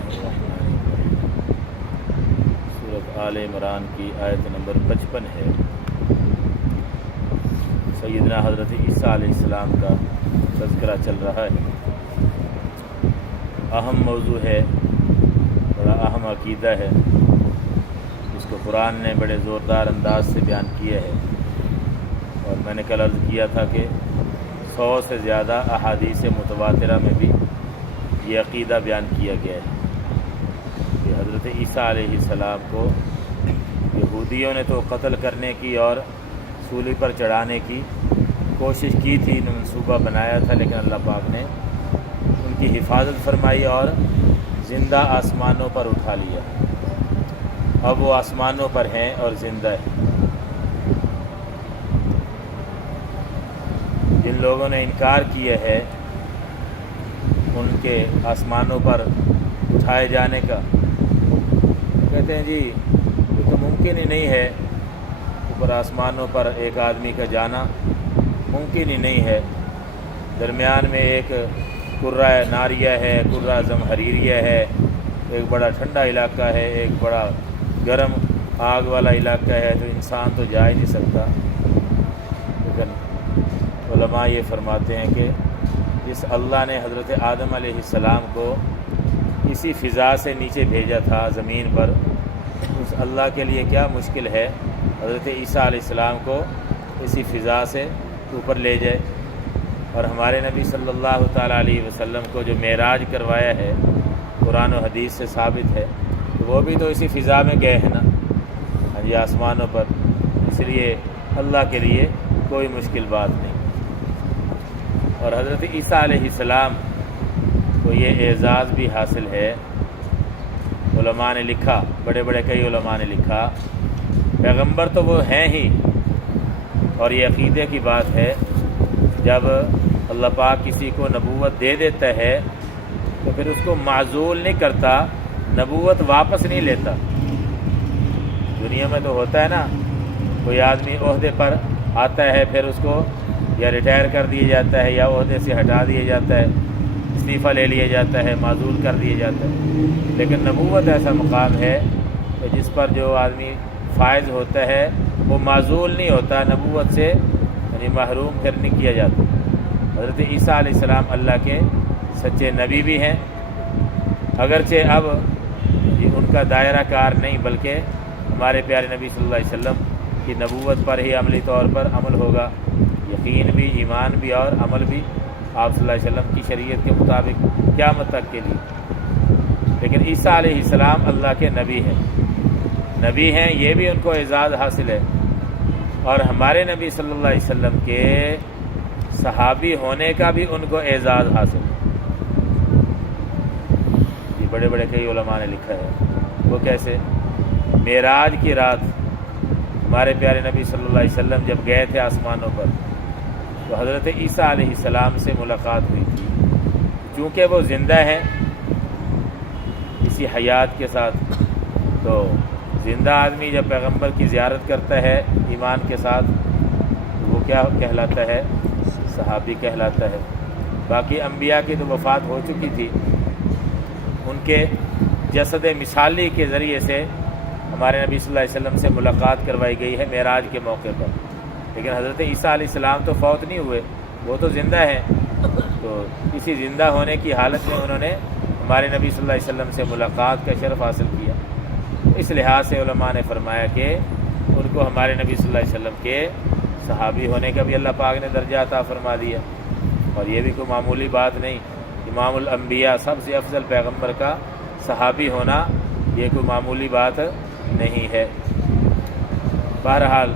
الرحمن الرحیم۔ سورۃ آل عمران کی آیت نمبر 55 ہے۔ سیدنا حضرت عیسیٰ علیہ السلام کا تذکرہ چل رہا ہے۔ اہم موضوع ہے، بڑا اہم عقیدہ ہے، جس کو قرآن نے بڑے زوردار انداز سے بیان کیا ہے، اور میں نے کل عرض کیا تھا کہ 100 سے زیادہ احادیث متواترہ میں بھی یہ عقیدہ بیان کیا گیا ہے کہ حضرت عیسیٰ علیہ السلام کو یہودیوں نے تو قتل کرنے کی اور سولی پر چڑھانے کی کوشش کی تھی، منصوبہ بنایا تھا، لیکن اللہ پاک نے ان کی حفاظت فرمائی اور زندہ آسمانوں پر اٹھا لیا۔ اب وہ آسمانوں پر ہیں اور زندہ ہیں۔ جن لوگوں نے انکار کیا ہے ان کے آسمانوں پر اٹھائے جانے کا، کہتے ہیں جی یہ تو ممکن ہی نہیں ہے، اوپر آسمانوں پر ایک آدمی کا جانا ممکن ہی نہیں ہے۔ درمیان میں ایک کرہ ناریہ ہے، کرہ زمہریریہ ہے، ایک بڑا ٹھنڈا علاقہ ہے، ایک بڑا گرم آگ والا علاقہ ہے، تو انسان تو جا ہی نہیں سکتا۔ لیکن علماء یہ فرماتے ہیں کہ جس اللہ نے حضرت آدم علیہ السلام کو اسی فضا سے نیچے بھیجا تھا زمین پر، اس اللہ کے لیے کیا مشکل ہے حضرت عیسیٰ علیہ السلام کو اسی فضا سے اوپر لے جائے۔ اور ہمارے نبی صلی اللہ تعالیٰ علیہ وسلم کو جو معراج کروایا ہے، قرآن و حدیث سے ثابت ہے، تو وہ بھی تو اسی فضا میں گئے ہیں نا، ہاں جی، آسمانوں پر۔ اس لیے اللہ کے لیے کوئی مشکل بات نہیں۔ اور حضرت عیسیٰ علیہ السلام کو یہ اعزاز بھی حاصل ہے، علماء نے لکھا، بڑے بڑے کئی علماء نے لکھا، پیغمبر تو وہ ہیں ہی، اور یہ عقیدے کی بات ہے، جب اللہ پاک کسی کو نبوت دے دیتا ہے تو پھر اس کو معزول نہیں کرتا، نبوت واپس نہیں لیتا۔ دنیا میں تو ہوتا ہے نا، کوئی آدمی عہدے پر آتا ہے، پھر اس کو یا ریٹائر کر دیا جاتا ہے، یا عہدے سے ہٹا دیا جاتا ہے، استعفیٰ لے لیا جاتا ہے، معزول کر دیا جاتا ہے۔ لیکن نبوت ایسا مقام ہے کہ جس پر جو آدمی فائز ہوتا ہے وہ معزول نہیں ہوتا، نبوت سے یعنی محروم پھر نہیں کیا جاتا۔ حضرت عیسیٰ علیہ السلام اللہ کے سچے نبی بھی ہیں، اگرچہ اب ان کا دائرہ کار نہیں، بلکہ ہمارے پیارے نبی صلی اللہ علیہ وسلم کی نبوت پر ہی عملی طور پر عمل ہوگا، یقین بھی، ایمان بھی اور عمل بھی آپ صلی اللہ علیہ وسلم کی شریعت کے مطابق قیامت تک کے لیے۔ لیکن عیسیٰ علیہ السلام اللہ کے نبی ہیں، یہ بھی ان کو اعزاز حاصل ہے، اور ہمارے نبی صلی اللہ علیہ وسلم کے صحابی ہونے کا بھی ان کو اعزاز حاصل ہے۔ یہ بڑے بڑے کئی علماء نے لکھا ہے۔ وہ کیسے؟ معراج کی رات ہمارے پیارے نبی صلی اللہ علیہ وسلم جب گئے تھے آسمانوں پر، تو حضرت عیسیٰ علیہ السلام سے ملاقات ہوئی تھی۔ چونکہ وہ زندہ ہیں اسی حیات کے ساتھ، تو زندہ آدمی جب پیغمبر کی زیارت کرتا ہے ایمان کے ساتھ، تو وہ کیا کہلاتا ہے؟ صحابی کہلاتا ہے۔ باقی انبیاء کی تو وفات ہو چکی تھی، ان کے جسد مثالی کے ذریعے سے ہمارے نبی صلی اللہ علیہ وسلم سے ملاقات کروائی گئی ہے معراج کے موقع پر۔ لیکن حضرت عیسیٰ علیہ السلام تو فوت نہیں ہوئے، وہ تو زندہ ہیں، تو اسی زندہ ہونے کی حالت میں انہوں نے ہمارے نبی صلی اللہ علیہ وسلم سے ملاقات کا شرف حاصل کیا۔ اس لحاظ سے علماء نے فرمایا کہ ان کو ہمارے نبی صلی اللہ علیہ وسلم کے صحابی ہونے کا بھی اللہ پاک نے درجہ عطا فرما دیا، اور یہ بھی کوئی معمولی بات نہیں۔ امام الانبیاء، سب سے افضل پیغمبر کا صحابی ہونا یہ کوئی معمولی بات نہیں ہے۔ بہرحال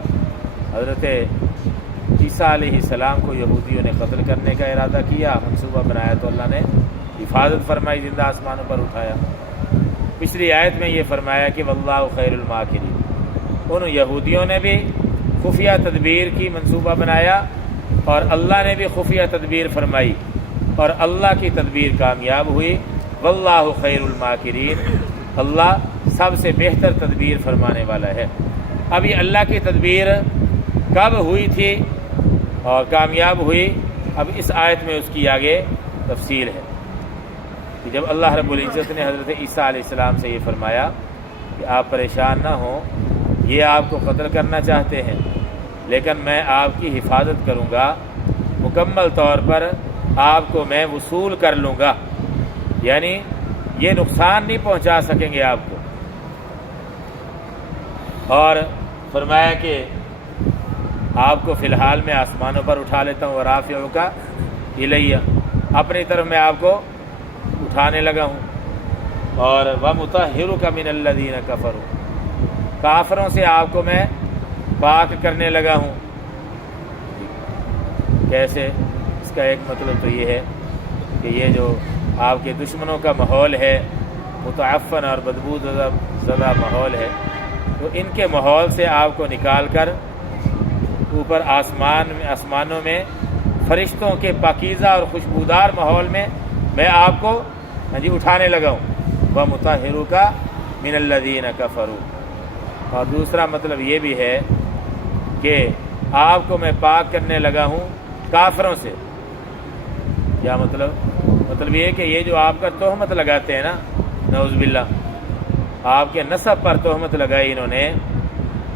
حضرت عیسیٰ علیہ السلام کو یہودیوں نے قتل کرنے کا ارادہ کیا، منصوبہ بنایا، تو اللہ نے حفاظت فرمائی، زندہ آسمانوں پر اٹھایا۔ پچھلی آیت میں یہ فرمایا کہ واللہ خیر الماکرین، ان یہودیوں نے بھی خفیہ تدبیر کی، منصوبہ بنایا، اور اللہ نے بھی خفیہ تدبیر فرمائی، اور اللہ کی تدبیر کامیاب ہوئی۔ واللہ خیر الماکرین، اللہ سب سے بہتر تدبیر فرمانے والا ہے۔ اب یہ اللہ کی تدبیر کب ہوئی تھی اور کامیاب ہوئی، اب اس آیت میں اس کی آگے تفصیل ہے۔ کہ جب اللہ رب العزت نے حضرت عیسیٰ علیہ السلام سے یہ فرمایا کہ آپ پریشان نہ ہوں، یہ آپ کو قتل کرنا چاہتے ہیں لیکن میں آپ کی حفاظت کروں گا، مکمل طور پر آپ کو میں وصول کر لوں گا، یعنی یہ نقصان نہیں پہنچا سکیں گے آپ کو۔ اور فرمایا کہ آپ کو فی الحال میں آسمانوں پر اٹھا لیتا ہوں، ورافعک الیہ، اپنی طرف میں آپ کو اٹھانے لگا ہوں، اور ومطہرک من الذین کفروا، کافروں سے آپ کو میں پاک کرنے لگا ہوں۔ کیسے؟ اس کا ایک مطلب تو یہ ہے کہ یہ جو آپ کے دشمنوں کا ماحول ہے، متعفن اور بدبو زدہ ماحول ہے، تو ان کے ماحول سے آپ کو نکال کر اوپر آسمانوں میں فرشتوں کے پاکیزہ اور خوشبودار ماحول میں آپ کو اٹھانے لگا ہوں۔ وَمُطَهِّرُكَ مِنَ الَّذِينَ كَفَرُوا، اور دوسرا مطلب یہ بھی ہے کہ آپ کو میں پاک کرنے لگا ہوں کافروں سے۔ کیا مطلب یہ ہے کہ یہ جو آپ کا تہمت لگاتے ہیں نا، نعوذ باللہ، آپ کے نسب پر تہمت لگائی انہوں نے،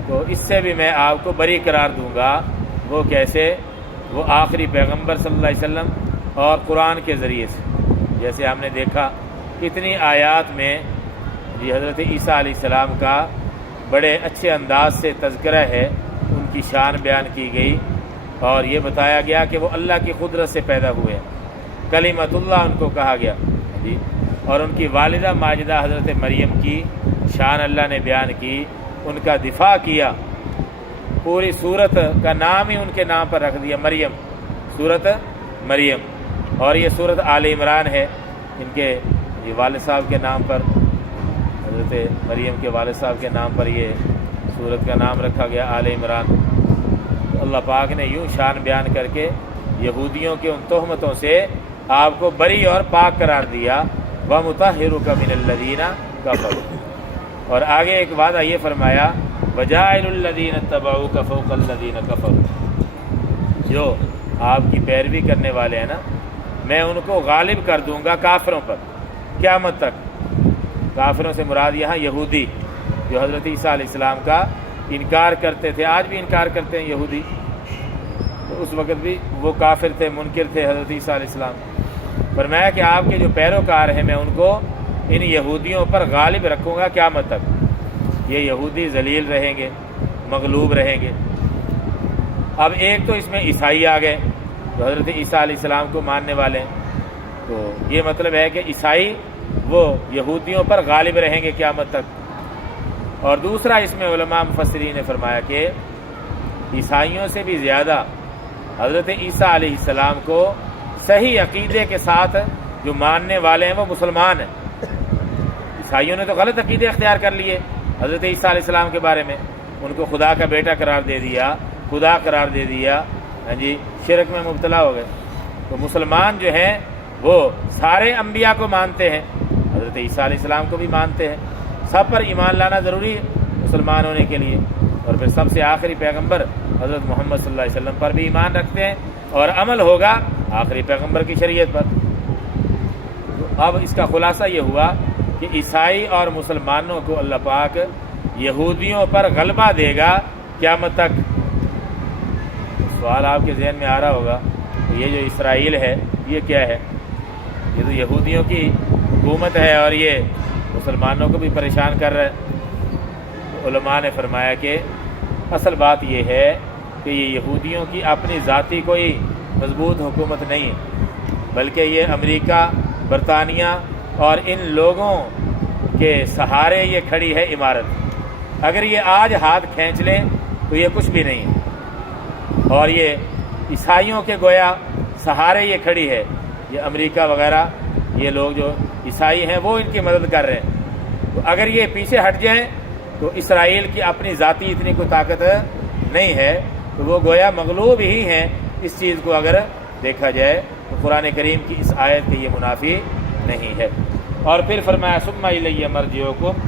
تو اس سے بھی میں آپ کو بری قرار دوں گا۔ وہ کیسے؟ وہ آخری پیغمبر صلی اللہ علیہ وسلم اور قرآن کے ذریعے سے، جیسے ہم نے دیکھا کتنی آیات میں حضرت عیسیٰ علیہ السلام کا بڑے اچھے انداز سے تذکرہ ہے، ان کی شان بیان کی گئی، اور یہ بتایا گیا کہ وہ اللہ کی قدرت سے پیدا ہوئے ہیں، کلمۃ اللہ ان کو کہا گیا جی، اور ان کی والدہ ماجدہ حضرت مریم کی شان اللہ نے بیان کی، ان کا دفاع کیا، پوری سورت کا نام ہی ان کے نام پر رکھ دیا، مریم، سورت مریم، اور یہ سورت آل عمران ہے، ان کے والد صاحب کے نام پر، حضرت مریم کے والد صاحب کے نام پر یہ سورت کا نام رکھا گیا، آل عمران۔ اللہ پاک نے یوں شان بیان کر کے یہودیوں کے ان تہمتوں سے آپ کو بری اور پاک قرار دیا، وَمُطَهِّرُكَ مِنَ الَّذِينَ كَفَرُوا، اور آگے ایک وعدہ یہ فرمایا، وَجَاعِلُ الَّذِينَ اتَّبَعُوكَ فَوْقَ الَّذِينَ كَفَرُوا، جو آپ کی پیروی کرنے والے ہیں نا، میں ان کو غالب کر دوں گا کافروں پر قیامت تک۔ کافروں سے مراد یہاں یہودی، جو حضرت عیسیٰ علیہ السلام کا انکار کرتے تھے، آج بھی انکار کرتے ہیں یہودی، تو اس وقت بھی وہ کافر تھے، منکر تھے حضرت عیسیٰ علیہ السلام۔ فرمایا کہ آپ کے جو پیروکار ہیں میں ان کو ان یہودیوں پر غالب رکھوں گا قیامت تک، یہ یہودی ذلیل رہیں گے، مغلوب رہیں گے۔ اب ایک تو اس میں عیسائی آ گئے جو حضرت عیسیٰ علیہ السلام کو ماننے والے ہیں، تو یہ مطلب ہے کہ عیسائی وہ یہودیوں پر غالب رہیں گے قیامت تک۔ اور دوسرا اس میں علماء مفسرین نے فرمایا کہ عیسائیوں سے بھی زیادہ حضرت عیسیٰ علیہ السلام کو صحیح عقیدے کے ساتھ جو ماننے والے ہیں وہ مسلمان ہیں۔ عیسائیوں نے تو غلط عقیدے اختیار کر لیے حضرت عیسیٰ علیہ السلام کے بارے میں، ان کو خدا کا بیٹا قرار دے دیا، خدا قرار دے دیا، شرک میں مبتلا ہو گئے۔ تو مسلمان جو ہیں وہ سارے انبیاء کو مانتے ہیں، حضرت عیسیٰ علیہ السلام کو بھی مانتے ہیں، سب پر ایمان لانا ضروری ہے مسلمان ہونے کے لیے، اور پھر سب سے آخری پیغمبر حضرت محمد صلی اللہ علیہ وسلم پر بھی ایمان رکھتے ہیں، اور عمل ہوگا آخری پیغمبر کی شریعت پر۔ تو اب اس کا خلاصہ یہ ہوا کہ عیسائی اور مسلمانوں کو اللہ پاک یہودیوں پر غلبہ دے گا قیامت تک۔ سوال آپ کے ذہن میں آ رہا ہوگا کہ یہ جو اسرائیل ہے یہ کیا ہے؟ یہ تو یہودیوں کی حکومت ہے اور یہ مسلمانوں کو بھی پریشان کر رہا ہے۔ تو علماء نے فرمایا کہ اصل بات یہ ہے کہ یہ یہودیوں کی اپنی ذاتی کوئی مضبوط حکومت نہیں ہے، بلکہ یہ امریکہ، برطانیہ اور ان لوگوں کے سہارے یہ کھڑی ہے عمارت۔ اگر یہ آج ہاتھ کھینچ لیں تو یہ کچھ بھی نہیں ہے، اور یہ عیسائیوں کے گویا سہارے یہ کھڑی ہے، یہ امریکہ وغیرہ، یہ لوگ جو عیسائی ہیں وہ ان کی مدد کر رہے ہیں۔ تو اگر یہ پیچھے ہٹ جائیں تو اسرائیل کی اپنی ذاتی اتنی کوئی طاقت نہیں ہے، تو وہ گویا مغلوب ہی ہیں۔ اس چیز کو اگر دیکھا جائے تو قرآن کریم کی اس آیت کے یہ منافی نہیں ہے۔ اور پھر فرمایا ثم الی مرجعکم،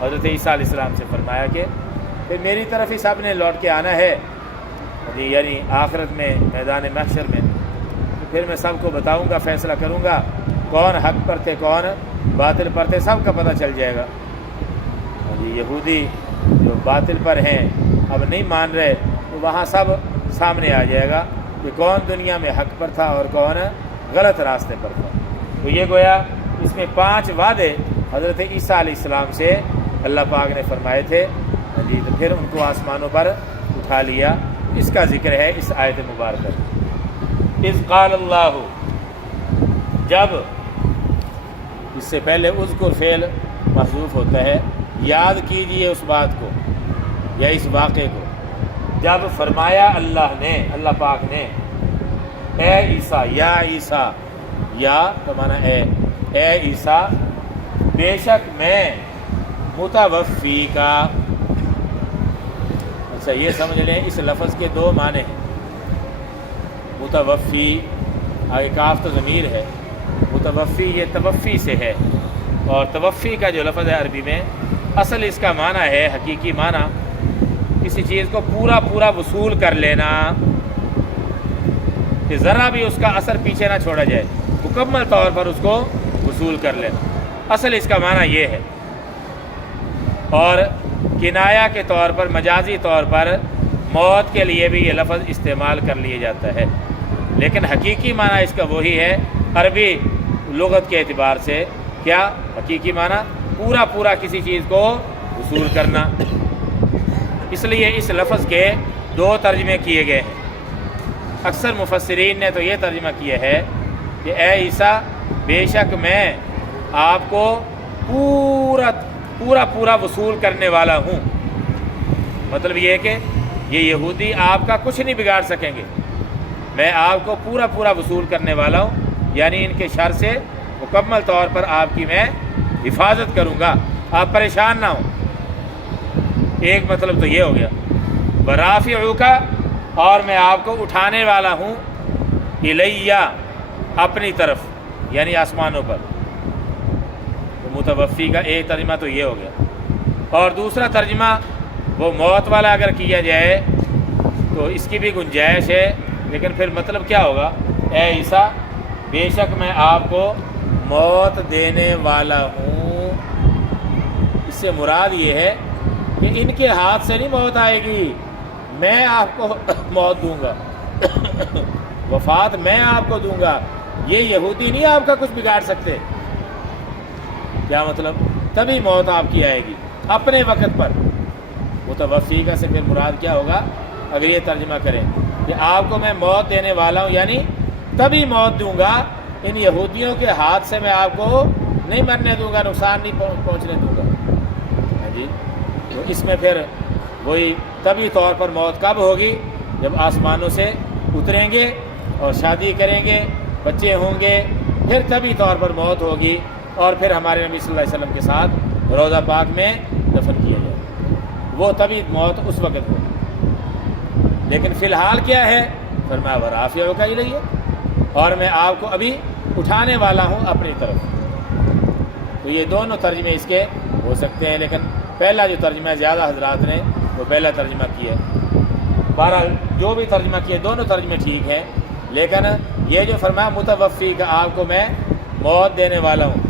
حضرت عیسیٰ علیہ السلام سے فرمایا کہ پھر میری طرف ہی سب نے لوٹ کے آنا ہے، یعنی آخرت میں میدان محشر میں، تو پھر میں سب کو بتاؤں گا، فیصلہ کروں گا کون حق پر تھے کون باطل پر تھے سب کا پتہ چل جائے گا۔ یہودی جو باطل پر ہیں اب نہیں مان رہے تو وہاں سب سامنے آ جائے گا کہ کون دنیا میں حق پر تھا اور کون غلط راستے پر تھا۔ تو یہ گویا اس میں 5 وعدے حضرت عیسیٰ علیہ السلام سے اللہ پاک نے فرمائے تھے جی، تو پھر ان کو آسمانوں پر اٹھا لیا۔ اس کا ذکر ہے اس آیت مبارکہ۔ اذ قال اللہ، جب، اس سے پہلے اذکر فعل محذوف ہوتا ہے، یاد کیجئے اس بات کو یا اس واقعے کو جب فرمایا اللہ نے، اللہ پاک نے، اے عیسیٰ، یا عیسیٰ، یا تو معنی اے عیسیٰ، بے شک میں متوفی کا۔ اچھا یہ سمجھ لیں اس لفظ کے 2 معنی ہیں۔ متوفی، آگے کاف تو ضمیر ہے، متوفی یہ توفی سے ہے، اور توفی کا جو لفظ ہے عربی میں اصل اس کا معنی ہے، حقیقی معنی کسی چیز کو پورا وصول کر لینا کہ ذرا بھی اس کا اثر پیچھے نہ چھوڑا جائے، مکمل طور پر اس کو وصول کر لینا، اصل اس کا معنی یہ ہے۔ اور کنایا کے طور پر، مجازی طور پر موت کے لیے بھی یہ لفظ استعمال کر لیا جاتا ہے، لیکن حقیقی معنی اس کا وہی ہے عربی لغت کے اعتبار سے۔ کیا حقیقی معنی؟ پورا کسی چیز کو وصول کرنا۔ اس لیے اس لفظ کے 2 ترجمے کیے گئے ہیں۔ اکثر مفسرین نے تو یہ ترجمہ کیا ہے کہ اے عیسیٰ، بے شک میں آپ کو پورا وصول کرنے والا ہوں۔ مطلب یہ کہ یہ یہودی آپ کا کچھ نہیں بگاڑ سکیں گے، میں آپ کو پورا وصول کرنے والا ہوں، یعنی ان کے شر سے مکمل طور پر آپ کی میں حفاظت کروں گا، آپ پریشان نہ ہوں۔ ایک مطلب تو یہ ہو گیا۔ ورافعک، اور میں آپ کو اٹھانے والا ہوں، الیہ، اپنی طرف، یعنی آسمانوں پر۔ تو متوفی کا ایک ترجمہ تو یہ ہو گیا، اور دوسرا ترجمہ وہ موت والا اگر کیا جائے تو اس کی بھی گنجائش ہے، لیکن پھر مطلب کیا ہوگا؟ اے عیسیٰ، بے شک میں آپ کو موت دینے والا ہوں۔ اس سے مراد یہ ہے کہ ان کے ہاتھ سے نہیں موت آئے گی، میں آپ کو موت دوں گا، وفات میں آپ کو دوں گا، یہ یہودی نہیں آپ کا کچھ بگاڑ سکتے۔ کیا مطلب؟ تبھی موت آپ کی آئے گی اپنے وقت پر۔ متوفی کا سے پھر مراد کیا ہوگا اگر یہ ترجمہ کریں کہ آپ کو میں موت دینے والا ہوں، یعنی تبھی موت دوں گا، ان یہودیوں کے ہاتھ سے میں آپ کو نہیں مرنے دوں گا، نقصان نہیں پہنچنے دوں گا۔ جی، تو اس میں پھر وہی طبی طور پر موت کب ہوگی؟ جب آسمانوں سے اتریں گے اور شادی کریں گے، بچے ہوں گے، پھر طبی طور پر موت ہوگی، اور پھر ہمارے نبی صلی اللہ علیہ وسلم کے ساتھ روضہ پاک میں دفن کیا جائے، وہ طبی موت اس وقت ہوگی۔ لیکن فی الحال کیا ہے؟ فرمایا ورافعک الیہ، اور میں آپ کو ابھی اٹھانے والا ہوں اپنی طرف۔ تو یہ دونوں ترجمے اس کے ہو سکتے ہیں، لیکن پہلا جو ترجمہ زیادہ حضرات نے وہ پہلا ترجمہ کیا ہے۔ بہرحال جو بھی ترجمہ کیے دونوں ترجمے ٹھیک ہیں، لیکن یہ جو فرمایا متوفی کا، آپ کو میں موت دینے والا ہوں،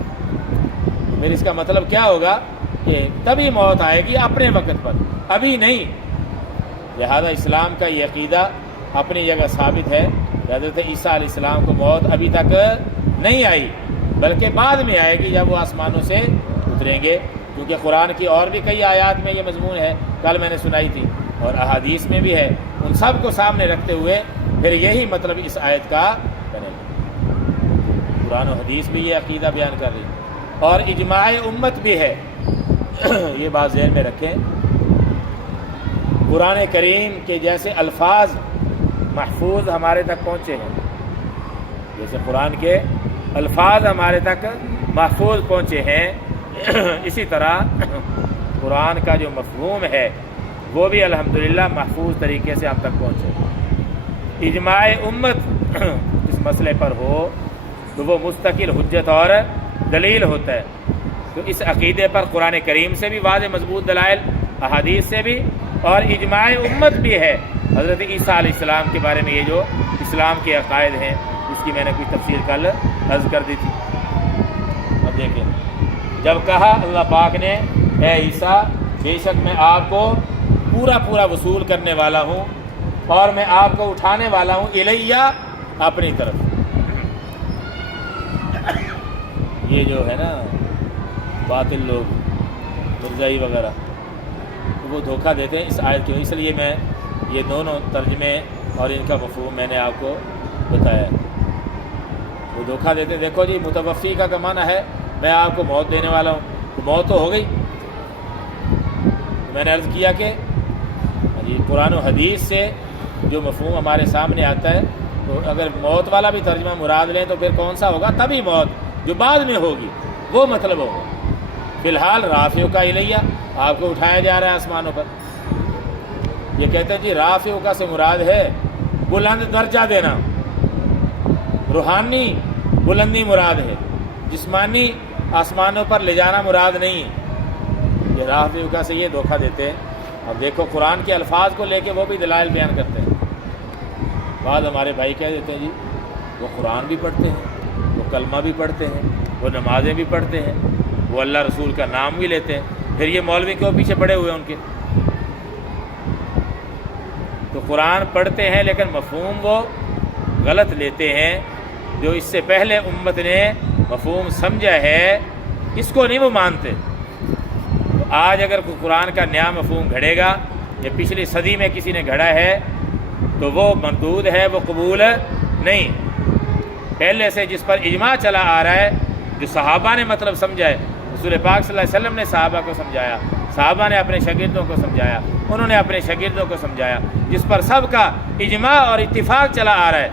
پھر اس کا مطلب کیا ہوگا کہ تبھی موت آئے گی اپنے وقت پر، ابھی نہیں۔ لہذا اسلام کا یہ عقیدہ اپنی جگہ ثابت ہے کہ حضرت عیسیٰ علیہ السلام کو موت ابھی تک نہیں آئی، بلکہ بعد میں آئے گی جب وہ آسمانوں سے اتریں گے، کیونکہ قرآن کی اور بھی کئی آیات میں یہ مضمون ہے، کل میں نے سنائی تھی، اور احادیث میں بھی ہے۔ ان سب کو سامنے رکھتے ہوئے پھر یہی مطلب اس آیت کا کریں گے۔ قرآن و حدیث بھی یہ عقیدہ بیان کر رہی ہے، اور اجماع امت بھی ہے۔ یہ بات ذہن میں رکھیں، قرآن کریم کے جیسے الفاظ محفوظ ہمارے تک پہنچے ہیں، جیسے قرآن کے الفاظ ہمارے تک محفوظ پہنچے ہیں، اسی طرح قرآن کا جو مفہوم ہے وہ بھی الحمدللہ محفوظ طریقے سے ہم تک پہنچے۔ اجماع امت اس مسئلے پر ہو تو وہ مستقل حجت اور دلیل ہوتا ہے۔ تو اس عقیدے پر قرآن کریم سے بھی واضح مضبوط دلائل، احادیث سے بھی، اور اجماع امت بھی ہے۔ حضرت عیسیٰ علیہ السلام کے بارے میں یہ جو اسلام کے عقائد ہیں، اس کی میں نے کچھ تفصیل کل عرض کر دی تھی۔ دیکھیں جب کہا اللہ پاک نے اے عیسیٰ بے شک میں آپ کو پورا پورا وصول کرنے والا ہوں اور میں آپ کو اٹھانے والا ہوں الیہ اپنی طرف. یہ جو ہے نا باطل لوگ مرزائی وغیرہ وہ دھوکہ دیتے ہیں اس آیت کی، اس لیے میں یہ دونوں ترجمے اور ان کا مفہوم میں نے آپ کو بتایا. وہ دھوکہ دیتے ہیں. دیکھو جی متوفی کا معنی ہے میں آپ کو موت دینے والا ہوں، تو موت تو ہو گئی. میں نے عرض کیا کہ قرآن و حدیث سے جو مفہوم ہمارے سامنے آتا ہے تو اگر موت والا بھی ترجمہ مراد لیں تو پھر کون سا ہوگا؟ تبھی موت جو بعد میں ہوگی وہ مطلب ہوگا. فی الحال رافع کا الیہ آپ کو اٹھایا جا رہا ہے آسمانوں پر. یہ کہتے ہیں جی رافع کا سے مراد ہے بلند درجہ دینا، روحانی بلندی مراد ہے، جسمانی آسمانوں پر لے جانا مراد نہیں. یہ رافع کا سے یہ دھوکہ دیتے ہیں. اب دیکھو قرآن کے الفاظ کو لے کے وہ بھی دلائل بیان کرتے ہیں. بعض ہمارے بھائی کہہ دیتے ہیں جی وہ قرآن بھی پڑھتے ہیں، وہ کلمہ بھی پڑھتے ہیں، وہ نمازیں بھی پڑھتے ہیں، وہ اللہ رسول کا نام بھی لیتے ہیں، پھر یہ مولوی کیوں پیچھے پڑے ہوئے ہیں ان کے؟ تو قرآن پڑھتے ہیں لیکن مفہوم وہ غلط لیتے ہیں. جو اس سے پہلے امت نے مفہوم سمجھا ہے اس کو نہیں وہ مانتے. تو آج اگر کوئی قرآن کا نیا مفہوم گھڑے گا یا پچھلی صدی میں کسی نے گھڑا ہے تو وہ مردود ہے، وہ قبول نہیں. پہلے سے جس پر اجماع چلا آ رہا ہے، جو صحابہ نے مطلب سمجھا ہے، رسول پاک صلی اللہ علیہ وسلم نے صحابہ کو سمجھایا، صحابہ نے اپنے شاگردوں کو سمجھایا، انہوں نے اپنے شاگردوں کو سمجھایا، جس پر سب کا اجماع اور اتفاق چلا آ رہا ہے،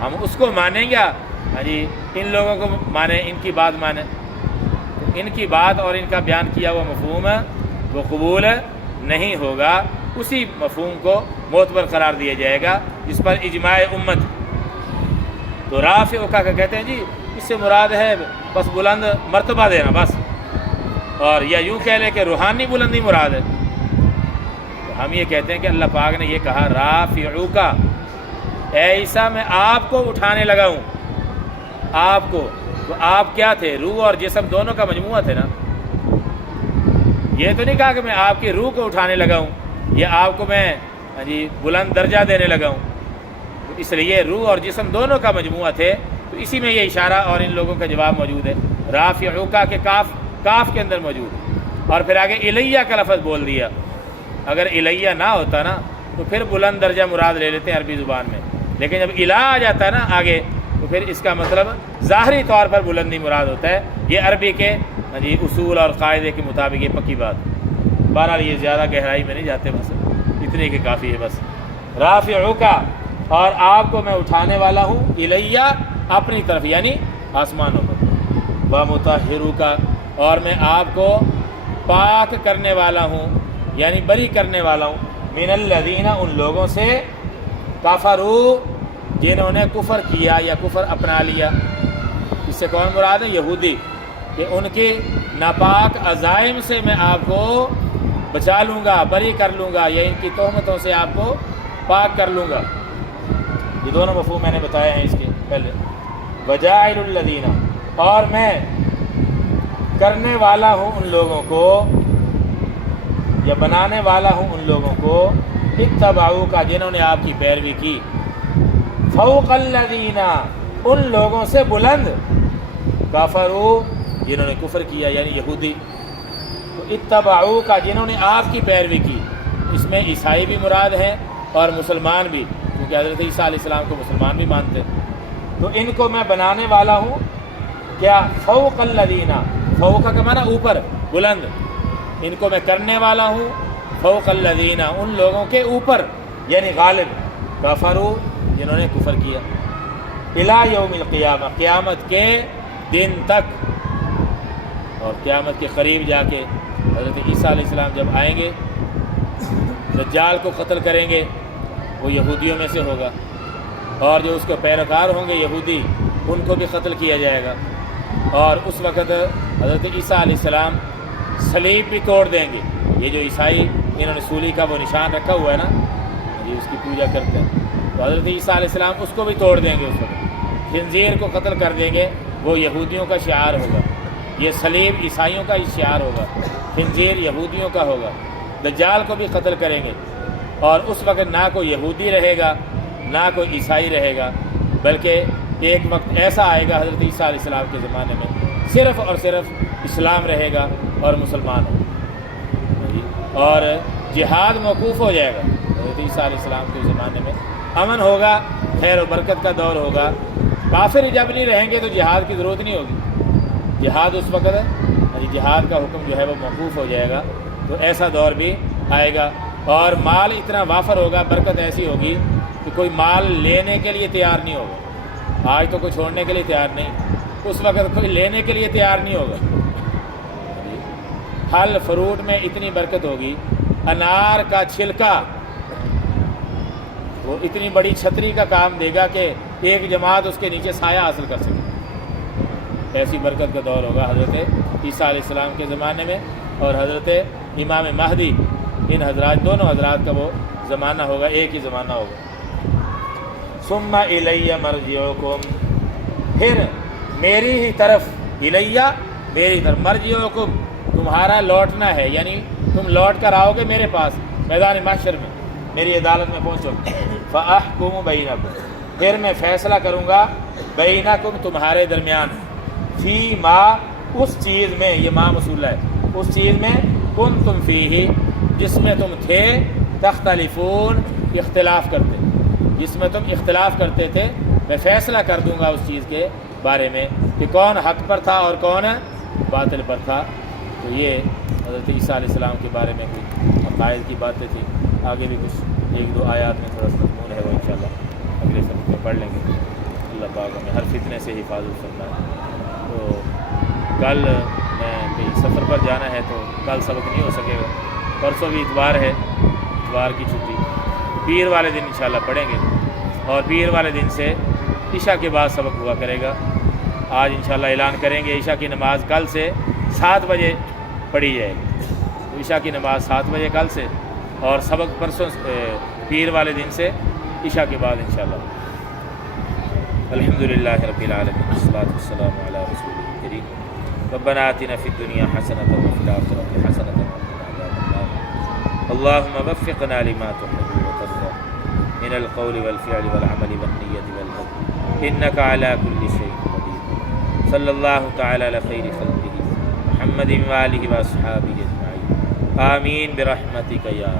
ہم اس کو مانیں گے. ہاں جی ان لوگوں کو مانیں، ان کی بات مانیں، ان کی بات اور ان کا بیان کیا ہوا مفہوم وہ قبول نہیں ہوگا. اسی مفہوم کو معتبر قرار دیا جائے گا جس پر اجماع امت. تو رافع کا کہتے ہیں جی اس سے مراد ہے بس بلند مرتبہ دینا بس، اور یا یوں کہہ لیں کہ روحانی بلندی مراد ہے. تو ہم یہ کہتے ہیں کہ اللہ پاک نے یہ کہا رافع کا، اے عیسیٰ میں آپ کو اٹھانے لگا ہوں. آپ کو، تو آپ کیا تھے؟ روح اور جسم دونوں کا مجموعہ تھے نا. یہ تو نہیں کہا کہ میں آپ کی روح کو اٹھانے لگا ہوں یا آپ کو میں بلند درجہ دینے لگا ہوں. اس لیے روح اور جسم دونوں کا مجموعہ تھے. تو اسی میں یہ اشارہ اور ان لوگوں کا جواب موجود ہے. رافع کا کہ کاف کے اندر موجود ہے، اور پھر آگے الیہ کا لفظ بول دیا. اگر الیہ نہ ہوتا نا تو پھر بلند درجہ مراد لے لیتے ہیں عربی زبان میں، لیکن جب الہ آ جاتا ہے نا آگے تو پھر اس کا مطلب ظاہری طور پر بلندی مراد ہوتا ہے. یہ عربی کے اصول اور قاعدے کے مطابق یہ پکی بات. بہرحال یہ زیادہ گہرائی میں نہیں جاتے، بس اتنے کے کافی ہے. بس رافع کا، اور آپ کو میں اٹھانے والا ہوں الیہ اپنی طرف یعنی آسمانوں پر. ومطہر کا، اور میں آپ کو پاک کرنے والا ہوں یعنی بری کرنے والا ہوں. من الذین، ان لوگوں سے، کفروا، جنہوں نے کفر کیا یا کفر اپنا لیا. اس سے کون مراد ہے؟ یہودی. کہ ان کی ناپاک عزائم سے میں آپ کو بچا لوں گا، بری کر لوں گا، یا ان کی تہمتوں سے آپ کو پاک کر لوں گا. یہ دونوں مفہوم میں نے بتائے ہیں اس کے پہلے. وجاعل الذین، اور میں کرنے والا ہوں ان لوگوں کو یا بنانے والا ہوں ان لوگوں کو اتبعوا کا، جنہوں نے آپ کی پیروی کی. فوق الذین، ان لوگوں سے بلند، کفروا، جنہوں نے کفر کیا یعنی یہودی. تو اتبعوا کا، جنہوں نے آپ کی پیروی کی. اس میں عیسائی بھی مراد ہیں اور مسلمان بھی، کیونکہ حضرت عیسیٰ علیہ السلام کو مسلمان بھی مانتے. تو ان کو میں بنانے والا ہوں کیا؟ فوق الذین، فوق کا معنی اوپر، بلند. ان کو میں کرنے والا ہوں فوق الذین، ان لوگوں کے اوپر یعنی غالب. کفروا، جنہوں نے کفر کیا. الی یوم القیامہ، قیامت کے دن تک. اور قیامت کے قریب جا کے حضرت عیسیٰ علیہ السلام جب آئیں گے، دجال کو قتل کریں گے، وہ یہودیوں میں سے ہوگا، اور جو اس کے پیروکار ہوں گے یہودی ان کو بھی قتل کیا جائے گا. اور اس وقت حضرت عیسیٰ علیہ السلام صلیب بھی توڑ دیں گے. یہ جو عیسائی انہوں نے سولی کا وہ نشان رکھا ہوا ہے نا، یہ اس کی پوجا کرتے ہیں، تو حضرت عیسیٰ علیہ السلام اس کو بھی توڑ دیں گے. اس وقت خنزیر کو قتل کر دیں گے وہ یہودیوں کا شعار ہوگا، یہ صلیب عیسائیوں کا شعار ہوگا، خنزیر یہودیوں کا ہوگا۔ دجال کو بھی قتل کریں گے، اور اس وقت نہ کوئی یہودی رہے گا نہ کوئی عیسائی رہے گا، بلکہ ایک وقت ایسا آئے گا حضرت عیسیٰ علیہ السلام کے زمانے میں صرف اور صرف اسلام رہے گا اور مسلمان ہوں، اور جہاد موقوف ہو جائے گا۔ حضرت عیسیٰ علیہ السلام کے زمانے میں امن ہوگا، خیر و برکت کا دور ہوگا۔ کافر جب نہیں رہیں گے تو جہاد کی ضرورت نہیں ہوگی، جہاد اس وقت جہاد کا حکم جو ہے وہ موقوف ہو جائے گا۔ تو ایسا دور بھی آئے گا، اور مال اتنا وافر ہوگا، برکت ایسی ہوگی کہ کوئی مال لینے کے لیے تیار نہیں ہوگا۔ آج تو کوئی چھوڑنے کے لیے تیار نہیں، اس وقت کوئی لینے کے لیے تیار نہیں ہوگا۔ پھل فروٹ میں اتنی برکت ہوگی، انار کا چھلکا وہ اتنی بڑی چھتری کا کام دے گا کہ ایک جماعت اس کے نیچے سایہ حاصل کر سکے۔ ایسی برکت کا دور ہوگا حضرت عیسیٰ علیہ السلام کے زمانے میں، اور حضرت امام مہدی، ان حضرات دونوں حضرات کا وہ زمانہ ہوگا، ایک ہی زمانہ ہوگا۔ ثم الی مرجعکم، پھر میری ہی طرف، الیہ میری طرف، مرجعکم تمہارا لوٹنا ہے، یعنی تم لوٹ کر آؤ گے میرے پاس میدان محشر میں، میری عدالت میں پہنچو۔ فاحکم بینکم، پھر میں فیصلہ کروں گا بینکم تمہارے درمیان، فی ما اس چیز میں، یہ ما موصولہ ہے، اس چیز میں کنتم فیہ جس میں تم تھے، تختلفون اختلاف کرتے، جس میں تم اختلاف کرتے تھے، میں فیصلہ کر دوں گا اس چیز کے بارے میں کہ کون حق پر تھا اور کون باطل پر تھا۔ تو یہ حضرت عیسیٰ علیہ السلام کے بارے میں کوئی عقائد کی باتیں تھیں۔ آگے بھی کچھ ایک دو آیات میں تھوڑا سا مضمون ہے، وہ انشاءاللہ اگلے سبق میں پڑھ لیں گے۔ اللہ پاک ہمیں ہر فتنے سے حفاظت فرمائے۔ تو کل میں کہیں سفر پر جانا ہے تو کل سبق نہیں ہو سکے گا، پرسوں بھی اتوار ہے، اتوار کی چھٹی، پیر والے دن انشاءاللہ پڑھیں گے، اور پیر والے دن سے عشاء کے بعد سبق ہوا کرے گا۔ آج انشاءاللہ اعلان کریں گے عشاء کی نماز کل سے 7 بجے پڑھی جائے گی، تو عشاء کی نماز 7 بجے کل سے، اور سبق پرسوں پیر والے دن سے عشاء کے بعد انشاءاللہ۔ الحمدللہ رب العالمین، والصلاۃ والسلام علی رسول الکریم، ربنا آتنا فی الدنیا حسنۃ وفی الآخرۃ حسنۃ وقنا عذاب النار، اللهم وفقنا لما تحب وترضى من القول والفعل والعمل والنیۃ والقول، انک علی کل شیء قدیر۔ صلی اللہ تعالی علی خیر خلقہ محمد وآلہ واصحابہ اجمعین، آمین برحمتک یا